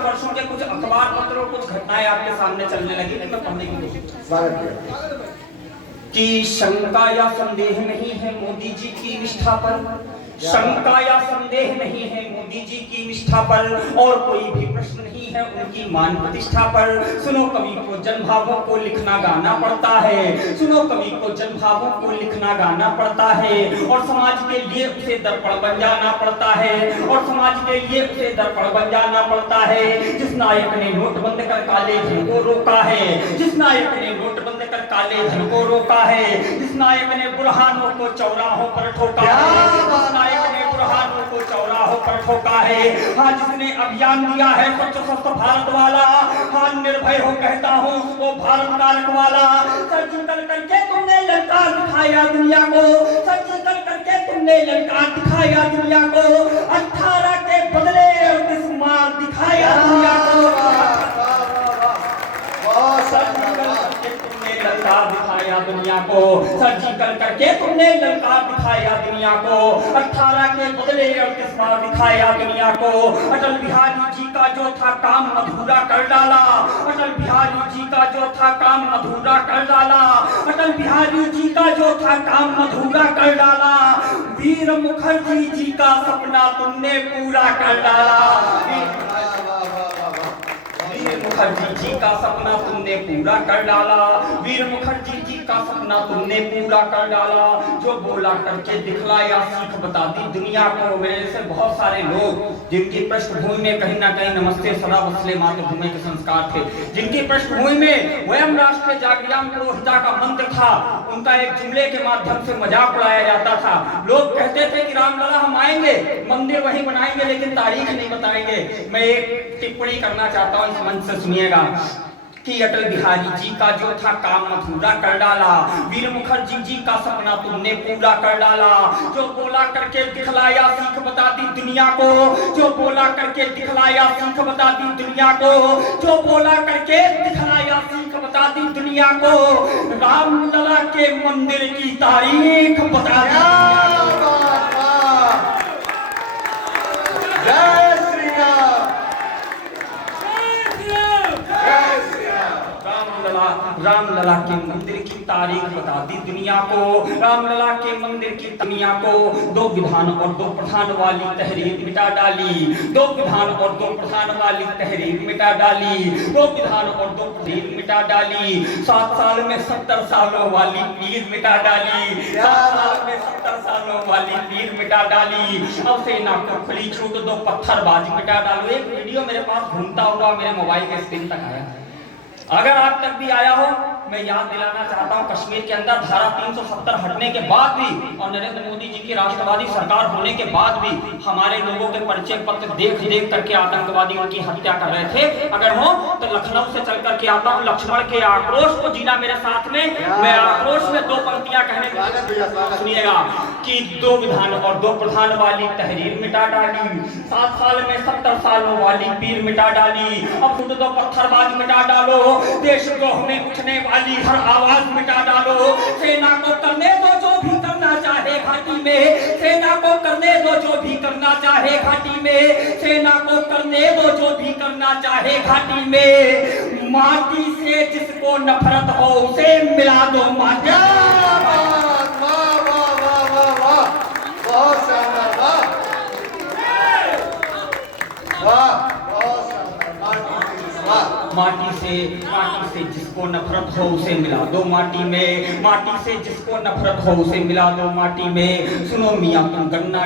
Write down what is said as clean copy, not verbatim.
भारतवर्षों के कुछ अखबार पत्रों कुछ घटनाएं आपके सामने चलने लगी कि मैं पढ़ने की कोशिश कि शंका या संदेह नहीं है मोदी जी की निष्ठा पर, शंका या संदेह नहीं है मोदी जी की निष्ठा पर, और कोई भी प्रश्न नहीं है उनकी मान प्रतिष्ठा पर। सुनो कवि को जनभावों को लिखना गाना पड़ता है, सुनो कवि को जनभावों को लिखना गाना पड़ता है, और समाज के लिए उसे दर्पण बन जाना पड़ता है, और समाज के लिए उसे दर्पण बन जाना पड़ता है। जिस नायक ने नोट बंद कर काले धन को रोका है, जिस नायक ने नोट बंद कर काले धन को रोका है, जिस नायक ने बुरहानों को चौराहों पर ठोका है, जिस नायक ने बुरहानों को चौराहों पर ठोका है, हाँ जिसने अभियान दिया है स्वच्छ स्वस्थ भारत वाला, हाँ निर्भय हो कहता हूँ उसको भारत का रखवाला। सर्जिकल करके तुमने ललकार दिखाया दुनिया को, सर्जिकल करके तुमने ललकार दिखाया दुनिया को, 18 के बदले 38 मार दिखाया दुनिया को। ललकार दिखाया दुनिया को, सर्जिकल करके तुमने ललकार दिखाया दुनिया को, 18 के बदले 38 मार दिखाया दुनिया को। अटल बिहारी जी का जो था काम अधूरा कर डाला, अटल बिहारी जी का जो था काम अधूरा कर डाला, अटल बिहारी जी का जो था काम अधूरा कर डाला। वीर मुखर्जी जी का सपना तुमने पूरा कर डाला, मुखर्जी जी का सपना तुमने पूरा कर डाला, वीर मुखर्जी जी का सपना तुमने पूरा कर डाला। जो बोला करके दिखलाया सीख बता दी दुनिया को। मेरे से बहुत सारे लोग जिनकी पृष्ठभूमि में कहीं ना कहीं नमस्ते सदा वसले मातृभूमि के संस्कार थे, जिनकी पृष्ठभूमि में वयम राष्ट्र जागृयाम पुरोहिता का मंत्र था, उनका एक जुमले के माध्यम से मजाक उड़ाया जाता था। लोग कहते थे कि रामलला हम आएंगे, मंदिर वहीं बनाएंगे, लेकिन तारीख नहीं बताएंगे। मैं एक टिप्पणी करना चाहता हूँ, इस मंच से सुनिएगा कि अटल बिहारी जी का जो था काम अधूरा कर डाला, वीर मुखर्जी जी का सपना तुमने पूरा कर डाला। जो बोला करके दिखलाया सीख बता दी दुनिया को, जो बोला करके दिखलाया सीख बता दी दुनिया को, जो बोला करके दिखलाया सीख बता दी दुनिया को। रामलला के मंदिर की तारीख बता दी। रामलला के मंदिर की तारीख बता दी दुनिया को, रामलला के मंदिर की दुनिया को। 2 विधान और 2 प्रधान वाली तहरीर मिटा डाली, 2 विधान और 2 प्रधान वाली तहरीर मिटा डाली, 2 विधान और 2 तहरीर मिटा डाली। 7 साल में 70 सालों वाली पीर मिटा डाली, 7 साल में 70 सालों वाली पीर मिटा डाली। अब सेना को खुली छूट दो, पत्थरबाजी मिटा डालो। एक वीडियो मेरे पास घूमता हुआ मेरे मोबाइल के स्क्रीन तक आया, अगर आप तक भी आया हो, मैं याद दिलाना चाहता हूं, कश्मीर के अंदर धारा 370 हटने के बाद भी और नरेंद्र मोदी जी की राष्ट्रवादी सरकार होने के बाद भी हमारे लोगों के परिचय पत्र देख देख करके आतंकवादी उनकी हत्या कर रहे थे। अगर हो तो लखनऊ से चल करके आता हूं, लक्ष्मण के आक्रोश को जीना मेरे साथ में। मैं आक्रोश में 2 पंक्तियां कहने सुनिएगा कि 2 विधान और 2 प्रधान वाली तहरीर मिटा डाली, 7 साल में 70 सालों वाली पीर मिटा डाली। अब 2 पत्थरबाज मिटा डालो, देशद्रोह में उठने वाली हर आवाज मिटा डालो। सेना को करने दो जो भी करना चाहे घाटी में, सेना को करने दो जो भी करना चाहे घाटी में, सेना को करने दो जो भी करना चाहे घाटी में। माटी से जिसको नफरत हो उसे मिला दो माटी। माटी से जिसको नफरत हो उसे मिला दो माटी में, माटी से जिसको नफरत हो उसे मिला दो माटी में। सुनो मियां तुम गन्ना